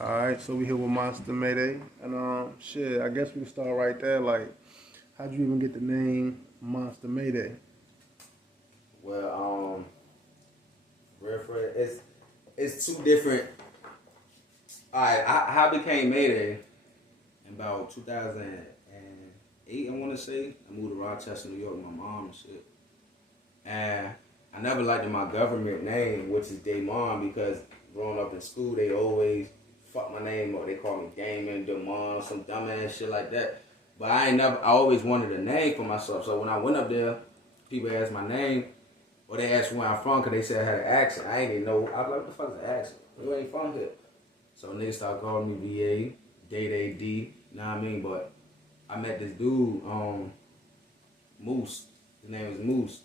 Alright, so we here with Monster Mayday. And shit, I guess we can start right there. Like, how'd you even get the name Monster Mayday? Well, real for it, it's two different. Alright, how I became Mayday in about 2008, I want to say. I moved to Rochester, New York with my mom and shit. And I never liked my government name, which is Damon, because growing up in school, they always fuck my name up. They call me Damon, Damon, some dumbass shit like that. But I always wanted a name for myself. So when I went up there, people asked my name, or they asked where I'm from, because they said I had an accent. I ain't even know. I was like, what the fuck is an accent? You ain't from here. So niggas started calling me VA, Day D, you know what I mean? But I met this dude, Moose. His name was Moose.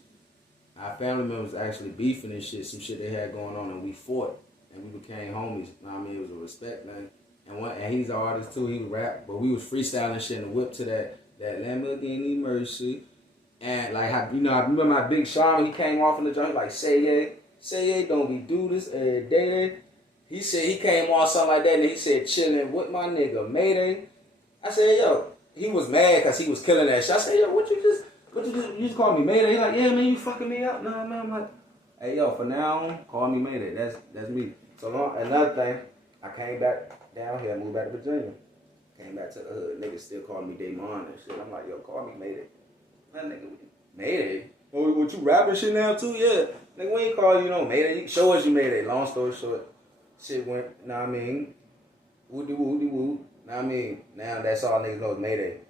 Our family members actually beefing and shit, some shit they had going on, and we fought, and we became homies. You know what I mean? It was a respect thing. And he's an artist too, he would rap, but we was freestyling shit in the whip to that Lamborghini Mercy. And like, I remember my Big Sean, he came off in the joint, like, say yeah, don't we do this every day? He said, he came off something like that, and he said, chilling with my nigga Mayday. I said, yo, he was mad because he was killing that shit. I said, yo, you just call me Mayday? He like, yeah, man, you fucking me up? Nah, man, I'm like, hey, yo, for now on, call me Mayday. That's me. So another thing, I came back down here, moved back to Virginia. Came back to the hood. Niggas still call me Damon and shit. I'm like, yo, call me Mayday. That nigga, Mayday? Oh, what, you rapping shit now too? Yeah. Nigga, we ain't call you no Mayday. Show us you Mayday. Long story short, shit went, know what I mean? Woody woo. Know what I mean? Now that's all niggas know is Mayday.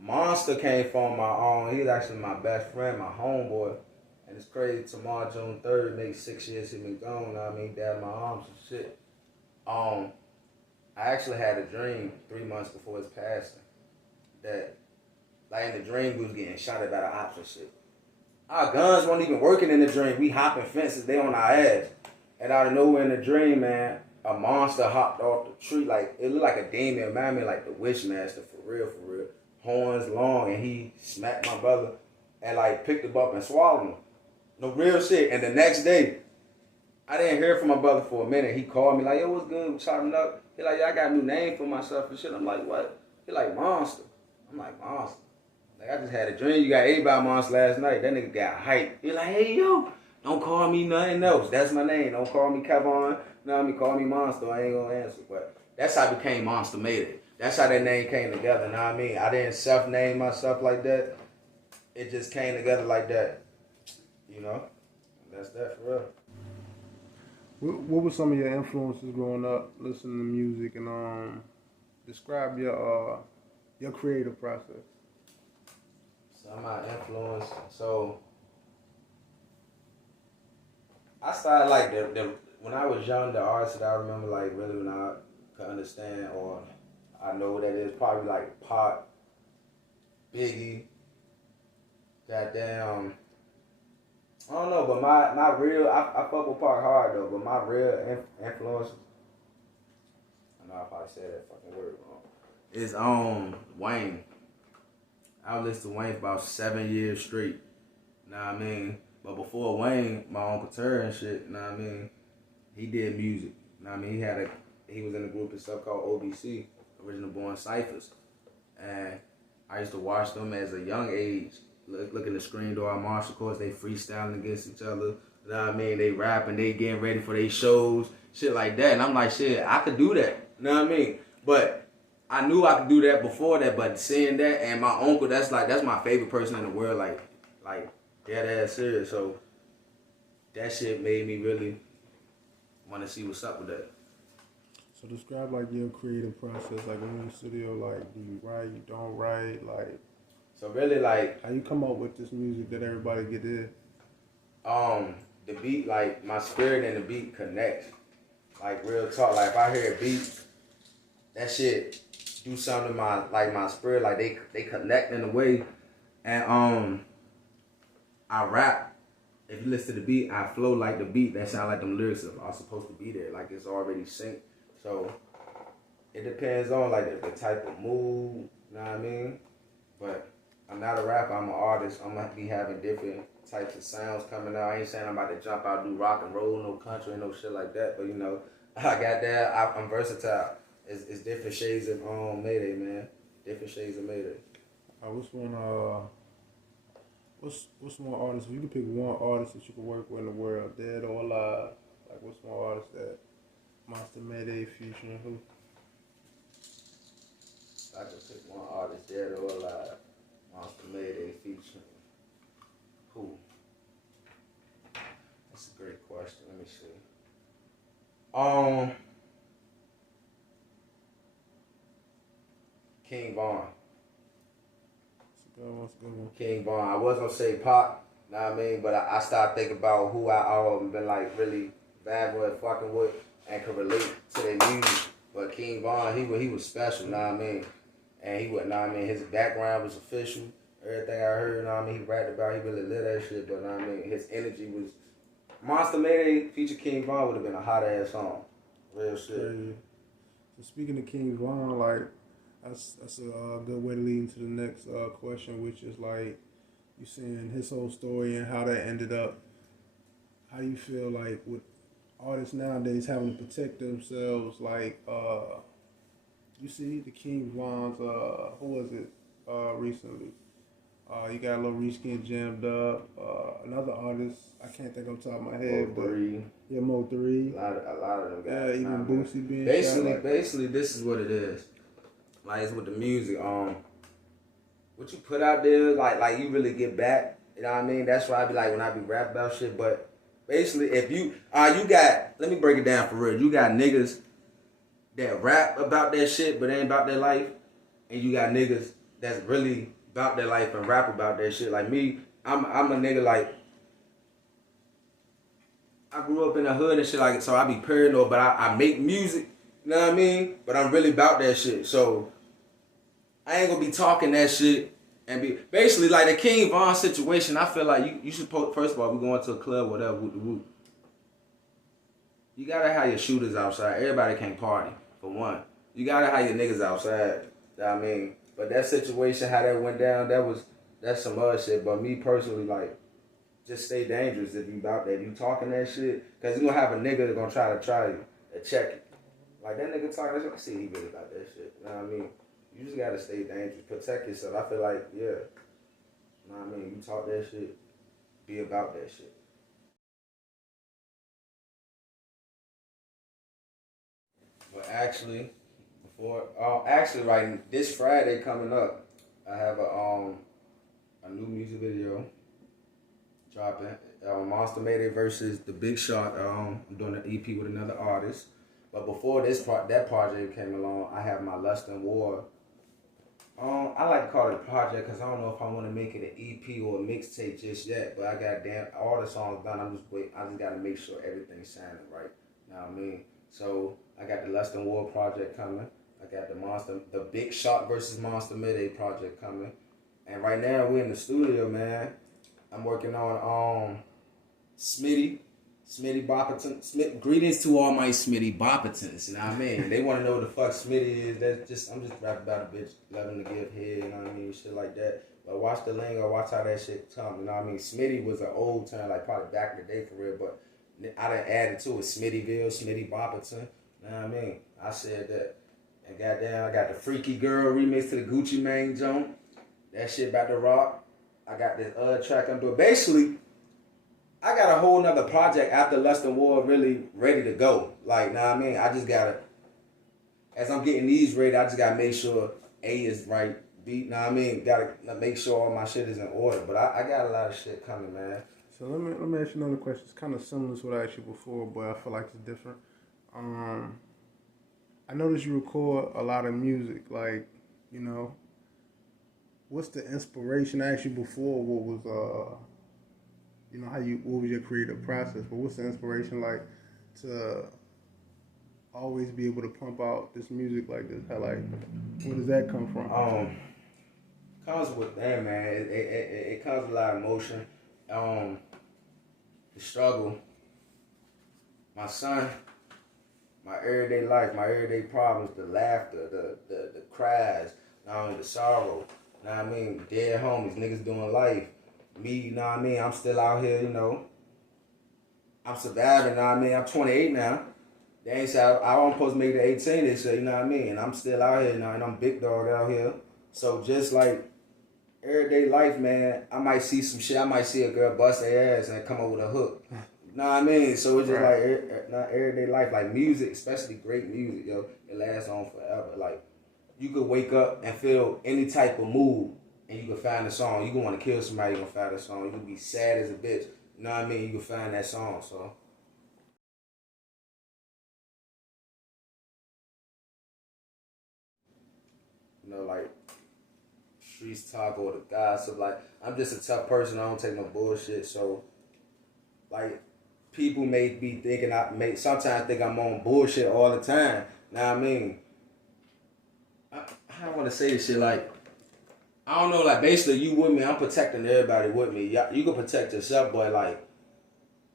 Monster came from my own. He's actually my best friend, my homeboy. And it's crazy, tomorrow, June 3rd, maybe 6 years he been gone, you know what I mean? Dad, my arms and shit. I actually had a dream 3 months before his passing that, like in the dream, we was getting shot at by the ops and shit. Our guns weren't even working in the dream. We hopping fences, they on our ass. And out of nowhere in the dream, man, a monster hopped off the tree. Like, it looked like a demon. It reminded me like the Wishmaster, for real. Horns long, and he smacked my brother and like picked him up and swallowed him. No real shit. And the next day, I didn't hear from my brother for a minute. He called me like, yo, what's good? We chopping up. He like, yeah, I got a new name for myself and shit. I'm like, what? He like, Monster. I'm like, Monster. Like, I just had a dream. You got ate by Monster last night. That nigga got hyped. He like, hey, yo, don't call me nothing else. That's my name. Don't call me Kevon. No, me call me Monster. I ain't gonna answer. But that's how I became Monster Mayday. That's how that name came together. Know what I mean? I didn't self-name myself like that. It just came together like that. You know? That's that for real. What were some of your influences growing up, listening to music, and describe your creative process? So my influence. So I started like the when I was young, the artists that I remember like really when I could understand or I know what that is, probably like Pop, Biggie, goddamn. I don't know, but my real, I fuck with Park hard though, but my real influence, I know I probably said that fucking word wrong, is Wayne. I listened to Wayne for about 7 years straight, you know what I mean? But before Wayne, my Uncle Terry and shit, you know what I mean? He did music, you know what I mean? He was in a group and stuff called OBC, Original Born Cyphers. And I used to watch them as a young age. Look in the screen door, our martial course, they freestyling against each other. You know what I mean? They rapping, they getting ready for their shows, shit like that. And I'm like, shit, I could do that. You know what I mean? But I knew I could do that before that, but seeing that and my uncle, that's my favorite person in the world, like dead ass serious. So that shit made me really want to see what's up with that. So describe like your creative process, like when you're in the studio, like do you write, you don't write, like So really like how you come up with this music that everybody get in? the beat, like my spirit and the beat connects. Like real talk. Like if I hear a beat, that shit do something to my spirit. Like they connect in a way. And I rap. If you listen to the beat, I flow like the beat. That sound like them lyrics are supposed to be there. Like it's already synced. So it depends on like the type of mood. You know what I mean? But I'm not a rapper, I'm an artist. I'm gonna be having different types of sounds coming out. I ain't saying I'm about to jump out, do rock and roll, no country, no shit like that. But you know, I got that. I'm versatile. It's different shades of Mayday, man. Different shades of Mayday. What's one what's one artist? If you could pick one artist that you could work with in the world, dead or alive, like what's one artist that Monster Mayday featuring who? I could pick one artist, dead or alive. Monster Mayday featuring who? That's a great question. Let me see. King Von. That's a good one. King Von. I was gonna say Pop, know what I mean? But I started thinking about who I been like really bad with, fucking with, and could relate to their music. But King Von, he was special, know what I mean? And he would, know what I mean? His background was official. Everything I heard, know what I mean? He rapped about, he really lit that shit, but know what I mean? His energy was. Monster Mayday feature King Von would have been a hot ass song. Real shit. Crazy. So speaking of King Von, like that's a good way to lead into the next question, which is like you seeing his whole story and how that ended up. How do you feel like with artists nowadays having to protect themselves? Like you see the King Von's who was it recently? You got Lil Reese getting jammed up. Another artist, I can't think off the top of my head, but yeah, Mo3. A lot of them guys. Yeah, even Boosie being basically, shot. basically, this is what it is. Like it's with the music. What you put out there, like you really get back. You know what I mean? That's why I be like when I be rap about shit. But basically, if you got, let me break it down for real. You got niggas that rap about that shit, but ain't about their life, and you got niggas that's really about their life and rap about that shit. Like me, I'm a nigga like I grew up in the hood and shit like so I be paranoid, but I make music, you know what I mean? But I'm really about that shit. So I ain't gonna be talking that shit and be basically like the King Von situation. I feel like you should first of all, we going to a club, whatever, with the whoop. You gotta have your shooters outside. Everybody can't party, for one. You gotta have your niggas outside. You know what I mean? But that situation, how that went down, that's some other shit. But me personally, like, just stay dangerous if you about that. You talking that shit, cause you gonna have a nigga that's gonna try you to check it. Like that nigga talking that shit, I see he really about that shit. You know what I mean? You just gotta stay dangerous, protect yourself. I feel like, yeah. You know what I mean? You talk that shit, be about that shit. But actually, right this Friday coming up, I have a new music video dropping. Monster Mayday versus The Big Shot. I'm doing an EP with another artist. But before that project came along, I have my Lust and War. I like to call it a project because I don't know if I want to make it an EP or a mixtape just yet. But I got all the songs done. I just got to make sure everything's sounding right. You know what I mean? So I got the Lust and War project coming. I got the Big Shot versus Monster Mayday project coming. And right now we're in the studio, man. I'm working on Smitty Bopperton. Greetings to all my Smitty Boppertons, you know what I mean? They want to know what the fuck Smitty is. I'm just rapping about a bitch loving to give head, you know what I mean? Shit like that. But watch the lingo, watch how that shit come, you know what I mean? Smitty was an old term, like probably back in the day for real, but I done added to it Smittyville, Smitty Bopperton, you know what I mean? I said that. And goddamn, I got the Freaky Girl remix to the Gucci Mane joint. That shit about to rock. I got this other track I'm doing. Basically, I got a whole nother project after Lust and War really ready to go. Like, know what I mean? I just gotta, as I'm getting these ready, I just gotta make sure A is right, B, know what I mean? Gotta make sure all my shit is in order. But I got a lot of shit coming, man. So let me ask you another question. It's kind of similar to what I asked you before, but I feel like it's different. I noticed you record a lot of music, like, you know, what's the inspiration? I asked you before what was you know, what was your creative process, but what's the inspiration like to always be able to pump out this music like this? How, like, where does that come from? Comes with that, man. It comes with a lot of emotion. The struggle. My son, my everyday life, my everyday problems, the laughter, the cries, the sorrow. You know what I mean? Dead homies, niggas doing life. Me, you know what I mean? I'm still out here, you know. I'm surviving, you know what I mean? I'm 28 now. They ain't say I don't supposed to make the 18 this year, you know what I mean? And I'm still out here now, and I'm big dog out here. So just like everyday life, man, I might see some shit. I might see a girl bust their ass and come up with a hook. You know what I mean? So it's just like not everyday life, like music, especially great music, yo. It lasts on forever. Like you could wake up and feel any type of mood, and you could find a song. You could want to kill somebody, you gonna find a song. You could be sad as a bitch. You know what I mean? You can find that song. So you know, like streets talk or the gossip. Like I'm just a tough person. I don't take no bullshit. So like people may be thinking I may sometimes think I'm on bullshit all the time. Now I mean, I don't want to say this shit like I don't know. Like basically, you with me. I'm protecting everybody with me. You can protect yourself, but like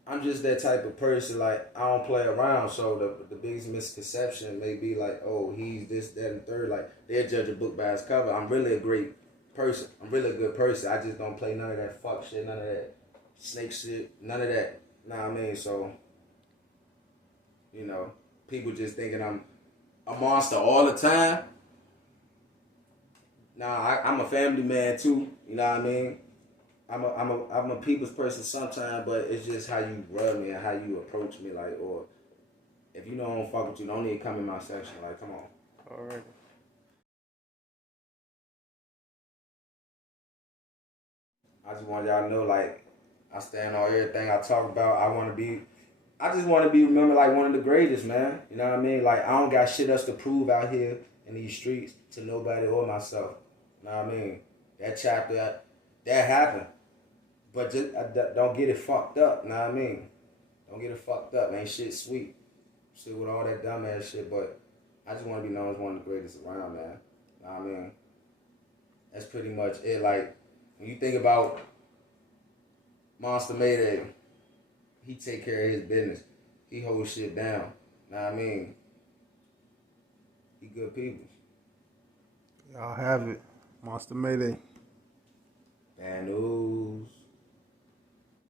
I'm just that type of person. Like I don't play around. So the biggest misconception may be like, oh, he's this, that, and third. Like they judge a book by its cover. I'm really a great person. I'm really a good person. I just don't play none of that fuck shit, none of that snake shit, none of that. Know what I mean? So you know, people just thinking I'm a monster all the time. Nah, I'm a family man too. You know what I mean? I'm a people's person sometimes, but it's just how you rub me and how you approach me, like, or if you know I don't fuck with you, don't need to come in my section. Like, come on. All right. I just want y'all to know, like, I stand on everything I talk about. I just want to be remembered like one of the greatest, man. You know what I mean? Like, I don't got shit else to prove out here in these streets to nobody or myself. You know what I mean? That chapter, that happened. But just don't get it fucked up, you know what I mean? Don't get it fucked up, man. Shit sweet. Shit with all that dumbass shit, but I just want to be known as one of the greatest around, man. You know what I mean? That's pretty much it. Like, when you think about Monster Mayday, he take care of his business. He holds shit down. You know what I mean? He good people. Y'all have it. Monster Mayday. Bad news.